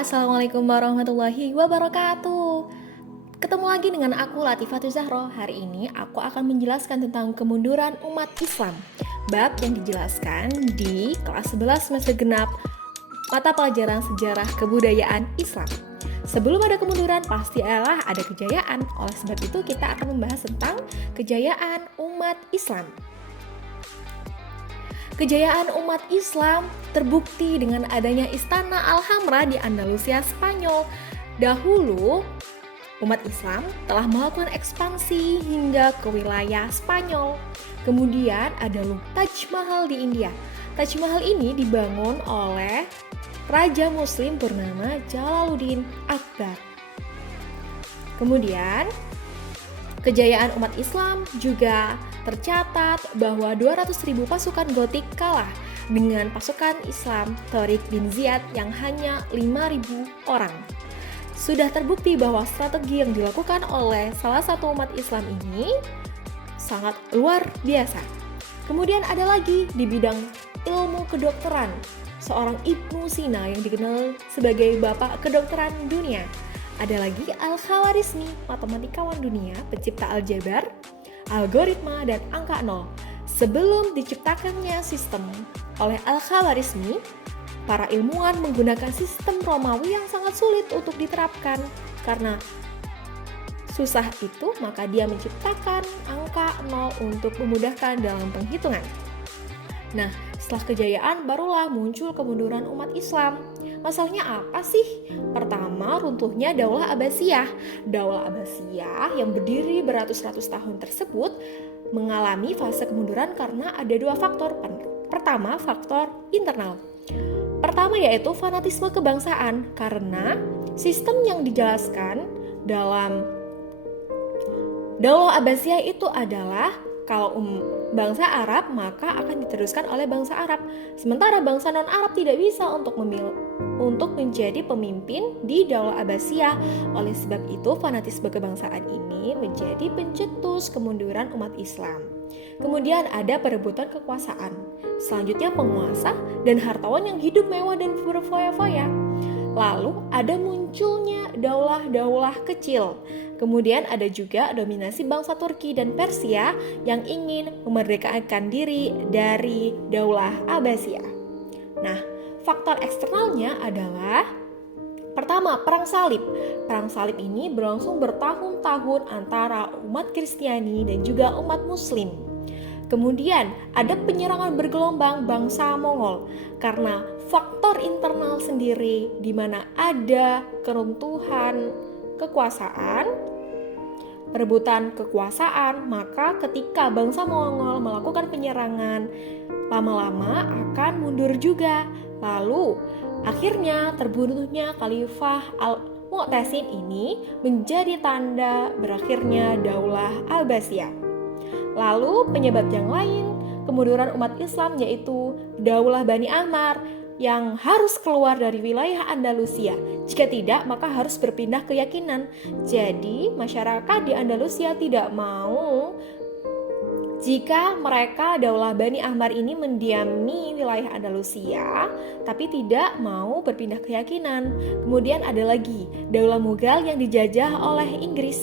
Assalamualaikum warahmatullahi wabarakatuh. Ketemu lagi dengan aku Latifatul Zahro. Hari ini aku akan menjelaskan tentang kemunduran umat Islam. Bab yang dijelaskan di kelas 11 semester genap mata pelajaran sejarah kebudayaan Islam. Sebelum ada kemunduran pasti adalah ada kejayaan. Oleh sebab itu kita akan membahas tentang kejayaan umat Islam. Kejayaan umat Islam terbukti dengan adanya Istana Alhambra di Andalusia, Spanyol. Dahulu, umat Islam telah melakukan ekspansi hingga ke wilayah Spanyol. Kemudian ada Taj Mahal di India. Taj Mahal ini dibangun oleh Raja Muslim bernama Jalaluddin Akbar. Kemudian, kejayaan umat Islam juga tercatat bahwa 200.000 pasukan Gotik kalah dengan pasukan Islam Tariq bin Ziyad yang hanya 5.000 orang. Sudah terbukti bahwa strategi yang dilakukan oleh salah satu umat Islam ini sangat luar biasa. Kemudian ada lagi di bidang ilmu kedokteran, seorang Ibnu Sina yang dikenal sebagai bapak kedokteran dunia. Ada lagi Al-Khawarizmi, matematikawan dunia, pencipta aljabar, algoritma, dan angka nol. Sebelum diciptakannya sistem oleh Al-Khawarizmi, para ilmuwan menggunakan sistem Romawi yang sangat sulit untuk diterapkan. Karena susah itu, maka dia menciptakan angka nol untuk memudahkan dalam penghitungan. Nah, setelah kejayaan barulah muncul kemunduran umat Islam. Masalahnya apa sih? Pertama, runtuhnya Daulah Abbasiyah. Daulah Abbasiyah yang berdiri beratus-ratus tahun tersebut mengalami fase kemunduran karena ada dua faktor. Pertama, faktor internal. Pertama yaitu fanatisme kebangsaan, karena sistem yang dijelaskan dalam Daulah Abbasiyah itu adalah kalau bangsa Arab maka akan diteruskan oleh bangsa Arab. Sementara bangsa non-Arab tidak bisa untuk menjadi pemimpin di Daulah Abbasiyah. Oleh sebab itu fanatisme kebangsaan ini menjadi pencetus kemunduran umat Islam. Kemudian ada perebutan kekuasaan. Selanjutnya penguasa dan hartawan yang hidup mewah dan berfoya-foya. Lalu ada munculnya daulah-daulah kecil. Kemudian ada juga dominasi bangsa Turki dan Persia yang ingin memerdekakan diri dari Daulah Abbasiyah. Nah, faktor eksternalnya adalah pertama, Perang Salib. Perang Salib ini berlangsung bertahun-tahun antara umat Kristiani dan juga umat Muslim. Kemudian ada penyerangan bergelombang bangsa Mongol karena faktor internal sendiri di mana ada keruntuhan kekuasaan, perebutan kekuasaan, maka ketika bangsa Mongol melakukan penyerangan, lama-lama akan mundur juga. Lalu akhirnya terbunuhnya Khalifah Al-Mu'tasim ini menjadi tanda berakhirnya Daulah Abbasiyah. Lalu penyebab yang lain kemunduran umat Islam yaitu Daulah Bani Ammar yang harus keluar dari wilayah Andalusia. Jika tidak, maka harus berpindah keyakinan. Jadi masyarakat di Andalusia tidak mau jika mereka Daulah Bani Ammar ini mendiami wilayah Andalusia, tapi tidak mau berpindah keyakinan. Kemudian ada lagi Daulah Mughal yang dijajah oleh Inggris.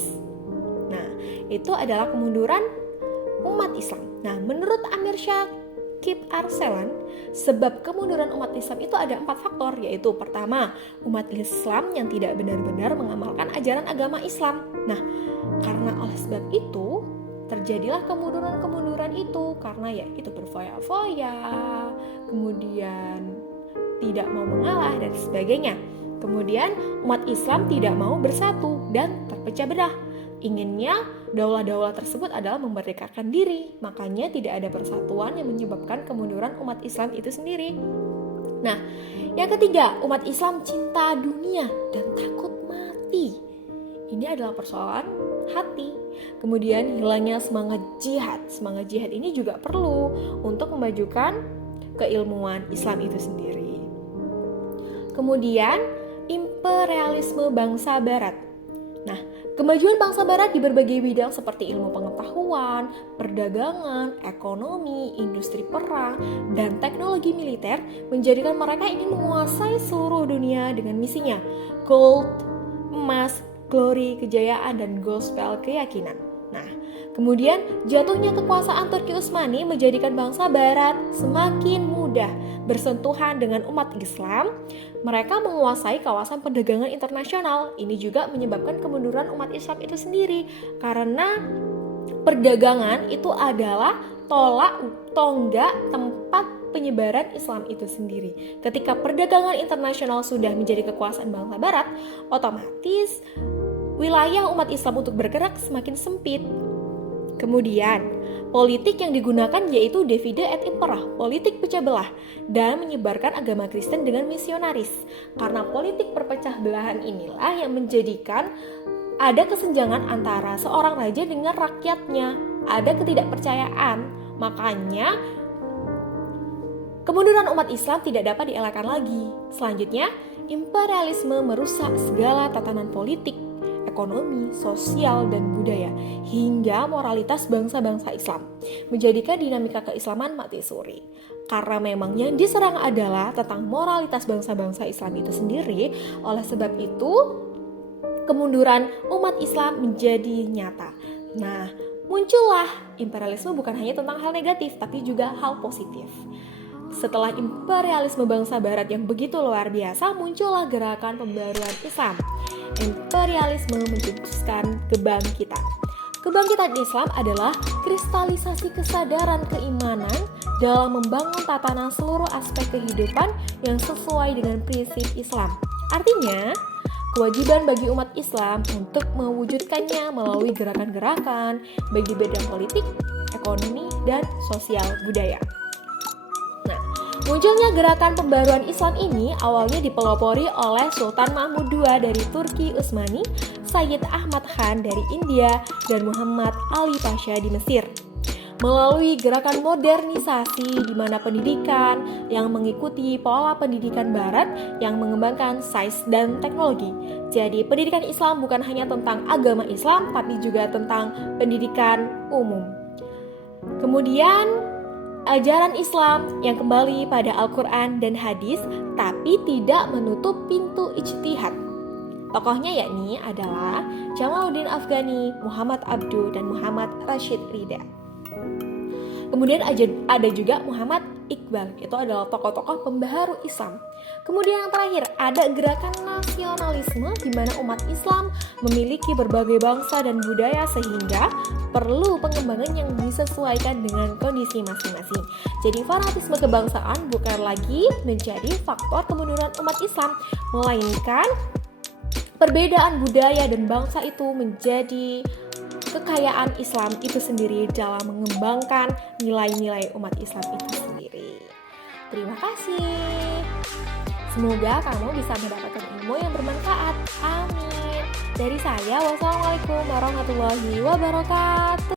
Nah, itu adalah kemunduran umat Islam. Nah, menurut Amir Syakib Arselan, sebab kemunduran umat Islam itu ada 4 faktor, yaitu pertama, umat Islam yang tidak benar-benar mengamalkan ajaran agama Islam. Nah, karena oleh sebab itu terjadilah kemunduran itu karena ya itu berfoya-foya, kemudian tidak mau mengalah dan sebagainya. Kemudian umat Islam tidak mau bersatu dan terpecah belah. Inginnya daulah-daulah tersebut adalah memerdekakan diri, makanya tidak ada persatuan yang menyebabkan kemunduran umat Islam itu sendiri. Nah, yang ketiga, umat Islam cinta dunia dan takut mati. Ini adalah persoalan hati. Kemudian hilangnya semangat jihad. Semangat jihad ini juga perlu untuk memajukan keilmuan Islam itu sendiri. Kemudian imperialisme bangsa barat. Nah, Kemajuan bangsa barat di berbagai bidang seperti ilmu pengetahuan, perdagangan, ekonomi, industri perang, dan teknologi militer menjadikan mereka ingin menguasai seluruh dunia dengan misinya: gold, emas, glory, kejayaan, dan gospel, keyakinan. Nah, kemudian jatuhnya kekuasaan Turki Utsmani menjadikan bangsa barat semakin mudah bersentuhan dengan umat Islam. Mereka menguasai kawasan perdagangan internasional. Ini juga menyebabkan kemunduran umat Islam itu sendiri, karena perdagangan itu adalah tolak tonggak tempat penyebaran Islam itu sendiri. Ketika perdagangan internasional sudah menjadi kekuasaan bangsa barat, otomatis wilayah umat Islam untuk bergerak semakin sempit. Kemudian, politik yang digunakan yaitu divide et impera, politik pecah belah, dan menyebarkan agama Kristen dengan misionaris. Karena politik perpecah belahan inilah yang menjadikan ada kesenjangan antara seorang raja dengan rakyatnya, ada ketidakpercayaan. Makanya, kemunduran umat Islam tidak dapat dielakkan lagi. Selanjutnya, imperialisme merusak segala tatanan politik, ekonomi, sosial, dan budaya, hingga moralitas bangsa-bangsa Islam, menjadikan dinamika keislaman mati suri. Karena memang yang diserang adalah tentang moralitas bangsa-bangsa Islam itu sendiri, oleh sebab itu, kemunduran umat Islam menjadi nyata. Nah, muncullah imperialisme bukan hanya tentang hal negatif, tapi juga hal positif. Setelah imperialisme bangsa barat yang begitu luar biasa, muncullah gerakan pembaruan Islam. Imperialisme mencetuskan kebangkitan. Kebangkitan Islam adalah kristalisasi kesadaran keimanan dalam membangun tatanan seluruh aspek kehidupan yang sesuai dengan prinsip Islam. Artinya, kewajiban bagi umat Islam untuk mewujudkannya melalui gerakan-gerakan baik di bidang politik, ekonomi, dan sosial budaya. Munculnya gerakan pembaruan Islam ini awalnya dipelopori oleh Sultan Mahmud II dari Turki Utsmani, Sayyid Ahmad Khan dari India, dan Muhammad Ali Pasha di Mesir. Melalui gerakan modernisasi di mana pendidikan yang mengikuti pola pendidikan barat yang mengembangkan sains dan teknologi. Jadi pendidikan Islam bukan hanya tentang agama Islam, tapi juga tentang pendidikan umum. Kemudian ajaran Islam yang kembali pada Al-Quran dan hadis, tapi tidak menutup pintu ijtihad. Tokohnya yakni adalah Jamaluddin Afghani, Muhammad Abduh, dan Muhammad Rashid Ridha. Kemudian ada juga Muhammad Iqbal, itu adalah tokoh-tokoh pembaharu Islam. Kemudian yang terakhir ada gerakan nasionalisme di mana umat Islam memiliki berbagai bangsa dan budaya sehingga perlu pengembangan yang disesuaikan dengan kondisi masing-masing. Jadi fanatisme kebangsaan bukan lagi menjadi faktor kemunduran umat Islam, melainkan perbedaan budaya dan bangsa itu menjadi kekayaan Islam itu sendiri dalam mengembangkan nilai-nilai umat Islam itu sendiri. Terima kasih. Semoga kamu bisa mendapatkan ilmu yang bermanfaat. Amin. Dari saya, wassalamualaikum warahmatullahi wabarakatuh.